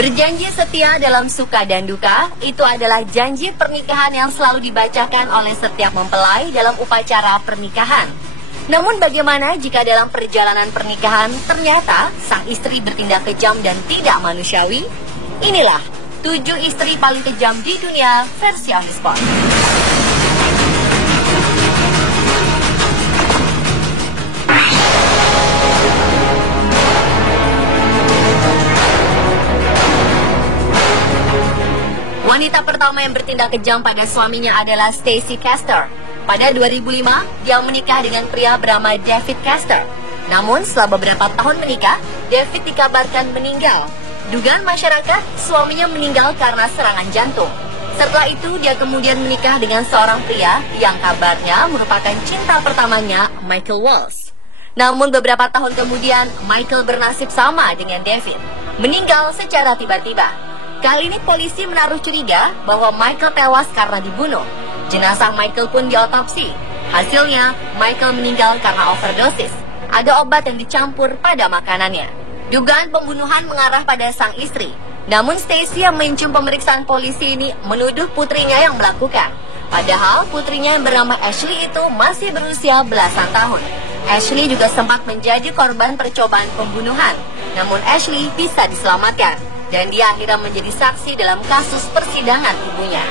Berjanji setia dalam suka dan duka, itu adalah janji pernikahan yang selalu dibacakan oleh setiap mempelai dalam upacara pernikahan. Namun bagaimana jika dalam perjalanan pernikahan ternyata sang istri bertindak kejam dan tidak manusiawi? Inilah 7 istri paling kejam di dunia versi On The Spot. Wanita pertama yang bertindak kejam pada suaminya adalah Stacy Castor. Pada 2005, dia menikah dengan pria bernama David Castor. Namun, setelah beberapa tahun menikah, David dikabarkan meninggal. Dugaan masyarakat, suaminya meninggal karena serangan jantung. Setelah itu, dia kemudian menikah dengan seorang pria yang kabarnya merupakan cinta pertamanya, Michael Walsh. Namun, beberapa tahun kemudian, Michael bernasib sama dengan David, meninggal secara tiba-tiba. Kali ini polisi menaruh curiga bahwa Michael tewas karena dibunuh. Jenazah Michael pun diotopsi. Hasilnya, Michael meninggal karena overdosis. Ada obat yang dicampur pada makanannya. Dugaan pembunuhan mengarah pada sang istri. Namun Stacy yang memimpin pemeriksaan polisi ini menuduh putrinya yang melakukan. Padahal putrinya yang bernama Ashley itu masih berusia belasan tahun. Ashley juga sempat menjadi korban percobaan pembunuhan. Namun Ashley bisa diselamatkan. Dan dia akhirnya menjadi saksi dalam kasus persidangan ibunya.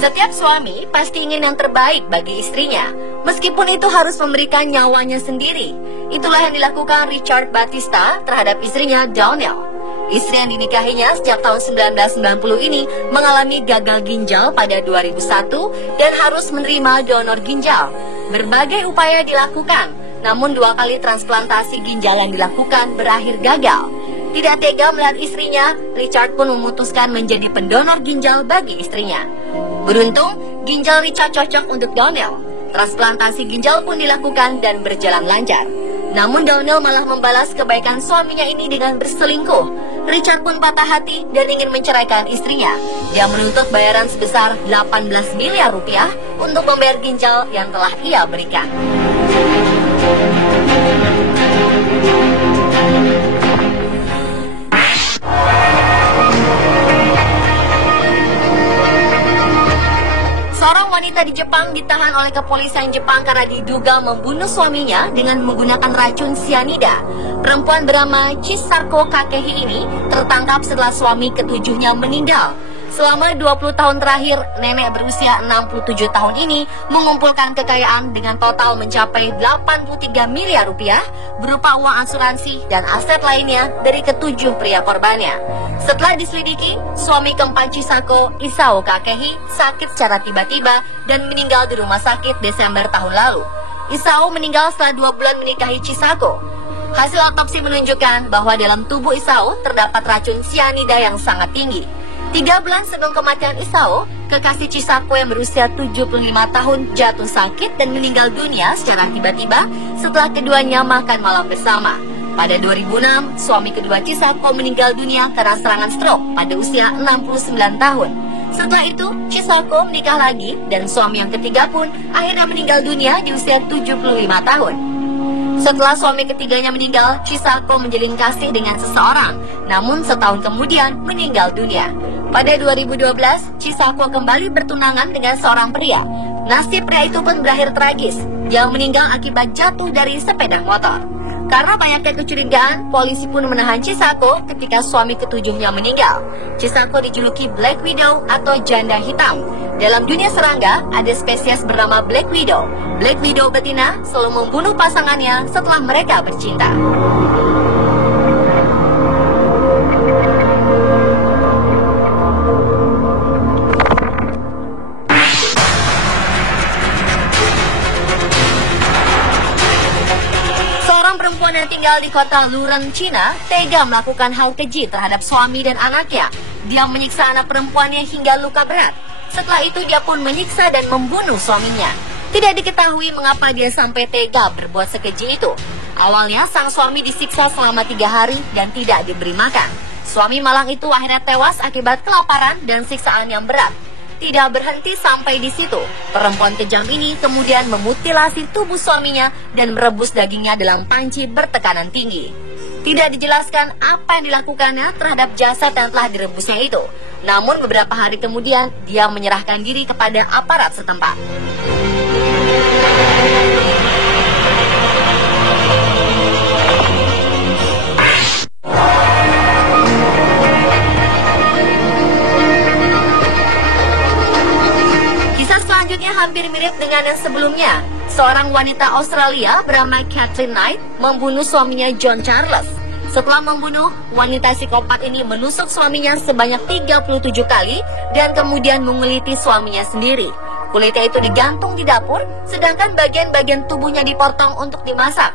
Setiap suami pasti ingin yang terbaik bagi istrinya, meskipun itu harus memberikan nyawanya sendiri. Itulah yang dilakukan Richard Batista terhadap istrinya Donnell. Istri yang dinikahinya sejak tahun 1990 ini mengalami gagal ginjal pada 2001 dan harus menerima donor ginjal. Berbagai upaya dilakukan, namun 2 kali transplantasi ginjal yang dilakukan berakhir gagal. Tidak tega melihat istrinya, Richard pun memutuskan menjadi pendonor ginjal bagi istrinya. Beruntung, ginjal Richard cocok untuk Donnell. Transplantasi ginjal pun dilakukan dan berjalan lancar. Namun Donnell malah membalas kebaikan suaminya ini dengan berselingkuh. Richard pun patah hati dan ingin menceraikan istrinya. Dia menuntut bayaran sebesar 18 miliar rupiah untuk membayar ginjal yang telah ia berikan. Seorang wanita di Jepang ditahan oleh kepolisian Jepang karena diduga membunuh suaminya dengan menggunakan racun sianida. Perempuan bernama Chisako Kakehi ini tertangkap setelah suami ketujuhnya meninggal. Selama 20 tahun terakhir, nenek berusia 67 tahun ini mengumpulkan kekayaan dengan total mencapai 83 miliar rupiah berupa uang asuransi dan aset lainnya dari ketujuh pria korbannya. Setelah diselidiki, suami keempat Chisako, Isao Kakehi, sakit secara tiba-tiba dan meninggal di rumah sakit Desember tahun lalu. Isao meninggal setelah 2 bulan menikahi Chisako. Hasil otopsi menunjukkan bahwa dalam tubuh Isao terdapat racun sianida yang sangat tinggi. 3 bulan sebelum kematian Isao, kekasih Chisako yang berusia 75 tahun jatuh sakit dan meninggal dunia secara tiba-tiba setelah keduanya makan malam bersama. Pada 2006, suami kedua Chisako meninggal dunia karena serangan stroke pada usia 69 tahun. Setelah itu, Chisako menikah lagi dan suami yang ketiga pun akhirnya meninggal dunia di usia 75 tahun. Setelah suami ketiganya meninggal, Chisako menjalin kasih dengan seseorang, namun setahun kemudian meninggal dunia. Pada 2012, Chisako kembali bertunangan dengan seorang pria. Nasib pria itu pun berakhir tragis. Dia meninggal akibat jatuh dari sepeda motor. Karena banyaknya kecurigaan, polisi pun menahan Chisako ketika suami ketujuhnya meninggal. Chisako dijuluki Black Widow atau janda hitam. Dalam dunia serangga, ada spesies bernama Black Widow. Black Widow betina selalu membunuh pasangannya setelah mereka bercinta. Perempuan yang tinggal di kota Luren, Cina, tega melakukan hal keji terhadap suami dan anaknya. Dia menyiksa anak perempuannya hingga luka berat. Setelah itu dia pun menyiksa dan membunuh suaminya. Tidak diketahui mengapa dia sampai tega berbuat sekeji itu. Awalnya sang suami disiksa selama 3 hari dan tidak diberi makan. Suami malang itu akhirnya tewas akibat kelaparan dan siksaan yang berat. Tidak berhenti sampai di situ, perempuan kejam ini kemudian memutilasi tubuh suaminya dan merebus dagingnya dalam panci bertekanan tinggi. Tidak dijelaskan apa yang dilakukannya terhadap jasad yang telah direbusnya itu. Namun beberapa hari kemudian, dia menyerahkan diri kepada aparat setempat. Kisah selanjutnya hampir mirip dengan yang sebelumnya. Seorang wanita Australia bernama Catherine Knight membunuh suaminya John Charles. Setelah membunuh, wanita psikopat ini menusuk suaminya sebanyak 37 kali dan kemudian menguliti suaminya sendiri. Kulitnya itu digantung di dapur, sedangkan bagian-bagian tubuhnya dipotong untuk dimasak.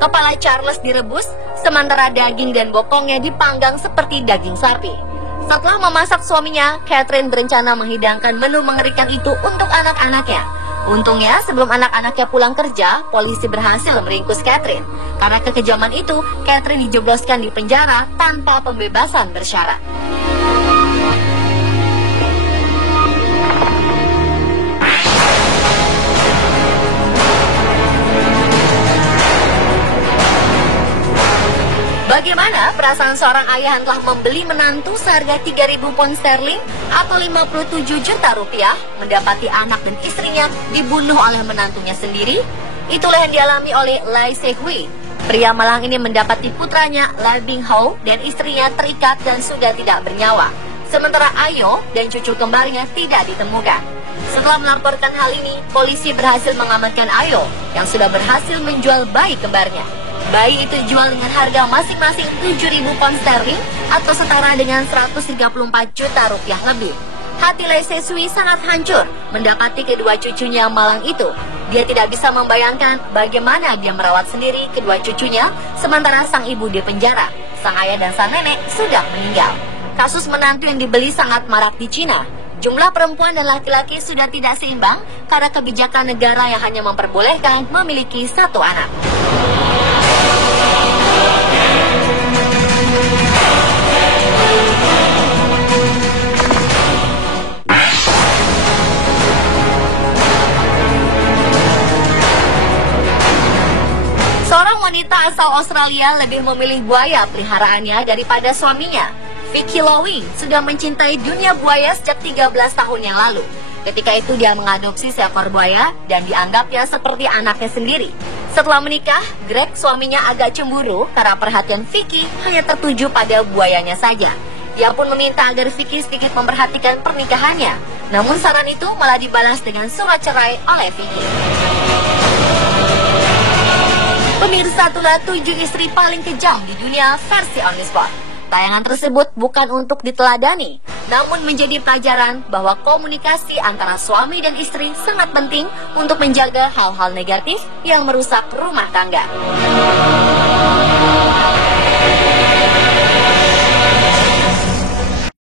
Kepala Charles direbus, sementara daging dan bokongnya dipanggang seperti daging sapi. Setelah memasak suaminya, Catherine berencana menghidangkan menu mengerikan itu untuk anak-anaknya. Untungnya, sebelum anak-anaknya pulang kerja, polisi berhasil meringkus Catherine. Karena kekejaman itu, Catherine dijebloskan di penjara tanpa pembebasan bersyarat. Bagaimana perasaan seorang ayah yang telah membeli menantu seharga 3.000 pound sterling atau 57 juta rupiah mendapati anak dan istrinya dibunuh oleh menantunya sendiri? Itulah yang dialami oleh Lai Se-hui. Pria Malang ini mendapati putranya Lai Bing-hao dan istrinya terikat dan sudah tidak bernyawa. Sementara Ayo dan cucu kembarnya tidak ditemukan. Setelah melaporkan hal ini, polisi berhasil mengamankan Ayo yang sudah berhasil menjual bayi kembarnya. Bayi itu dijual dengan harga masing-masing 7.000 pound sterling atau setara dengan 134 juta rupiah lebih. Hati Lai Se-hui sangat hancur mendapati kedua cucunya yang malang itu. Dia tidak bisa membayangkan bagaimana dia merawat sendiri kedua cucunya sementara sang ibu di penjara. Sang ayah dan sang nenek sudah meninggal. Kasus menantu yang dibeli sangat marak di Cina. Jumlah perempuan dan laki-laki sudah tidak seimbang karena kebijakan negara yang hanya memperbolehkan memiliki satu anak. Seorang wanita asal Australia lebih memilih buaya peliharaannya daripada suaminya. Vicky Lowy sudah mencintai dunia buaya sejak 13 tahun yang lalu. Ketika itu dia mengadopsi seekor buaya dan dianggapnya seperti anaknya sendiri. Setelah menikah, Greg suaminya agak cemburu karena perhatian Vicky hanya tertuju pada buayanya saja. Dia pun meminta agar Vicky sedikit memperhatikan pernikahannya. Namun saran itu malah dibalas dengan surat cerai oleh Vicky. Pemirsa, itulah 7 istri paling kejam di dunia versi On The Spot. Tayangan tersebut bukan untuk diteladani, namun menjadi pelajaran bahwa komunikasi antara suami dan istri sangat penting untuk menjaga hal-hal negatif yang merusak rumah tangga.